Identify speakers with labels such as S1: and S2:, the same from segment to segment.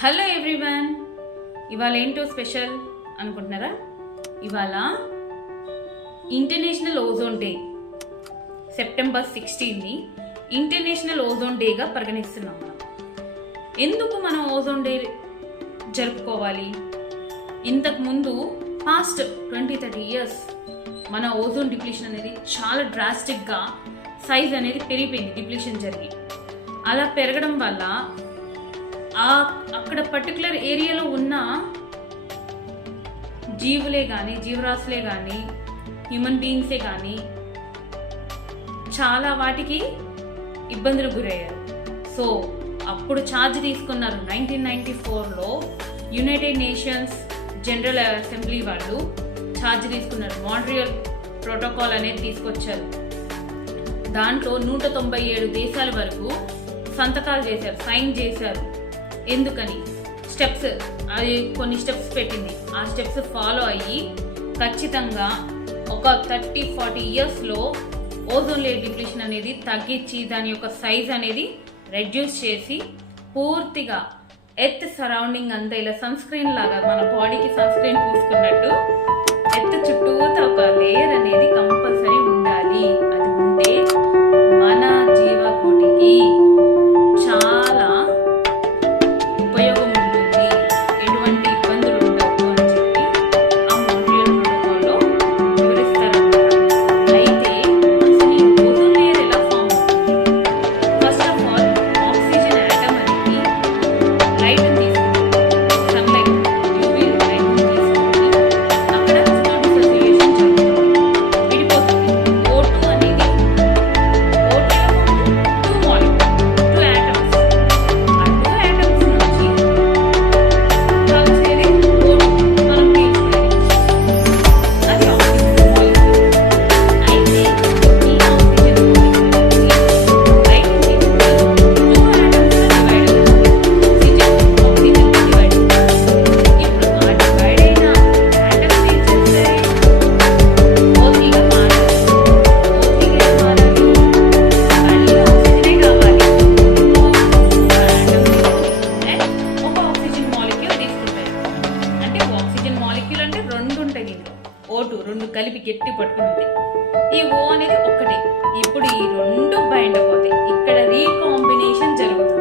S1: Hello everyone. ఇవాళ ఏంటో special అనుకుంటున్నారా? ఇవాళ ఇంటర్నేషనల్ ఓజోన్ డే. సెప్టెంబర్ సిక్స్టీన్ని ఇంటర్నేషనల్ ఓజోన్ డేగా పరిగణిస్తున్నాం ఎందుకు మనం ఓజోన్ డే జరుపుకోవాలి? ఇంతకుముందు పాస్ట్ ట్వంటీ థర్టీ ఇయర్స్ మన ఓజోన్ డిప్లీషన్ అనేది చాలా డ్రాస్టిక్గా సైజ్ అనేది పెరిగిపోయింది డిప్లీషన్ జరిగి. అలా పెరగడం వల్ల ఆ అక్కడ పర్టికులర్ ఏరియాలో ఉన్న జీవులే కానీ జీవరాశులే కానీ హ్యూమన్ బీయింగ్సే కానీ చాలా వాటికి ఇబ్బందులు గురయ్యారు. సో అప్పుడు ఛార్జ్ తీసుకున్నారు నైన్టీన్ నైన్టీ ఫోర్లో యునైటెడ్ నేషన్స్ జనరల్ అసెంబ్లీ వాళ్ళు ఛార్జ్ తీసుకున్నారు. మాంట్రియల్ ప్రోటోకాల్ అనేది తీసుకొచ్చారు. దాంట్లో నూట తొంభై ఏడు దేశాల వరకు సంతకాలు చేశారు సైన్ చేశారు. ఎందుకని? స్టెప్స్ అది కొన్ని స్టెప్స్ పెట్టింది. ఆ స్టెప్స్ ఫాలో అయ్యి ఖచ్చితంగా ఒక థర్టీ ఫార్టీ ఇయర్స్లో ఓజోన్ లేయర్ డిప్లీషన్ అనేది తగ్గించి దాని యొక్క సైజ్ అనేది రెడ్యూస్ చేసి పూర్తిగా ఎత్ సరౌండింగ్ అంతా ఇలా సన్ స్క్రీన్ లాగా మన బాడీకి సన్ స్క్రీన్ పూసుకున్నట్టు ఎత్ చుట్టూ కలిపి గట్టి పట్టుకుంది ఈ ఓ అనేది ఒక్కటే. ఇప్పుడు ఈ రెండు బైండ్ అవుతాయి ఇక్కడ రీకాంబినేషన్ జరుగుతుంది.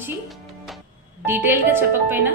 S1: గురించి డీటెయిల్గా చెప్పకపోయినా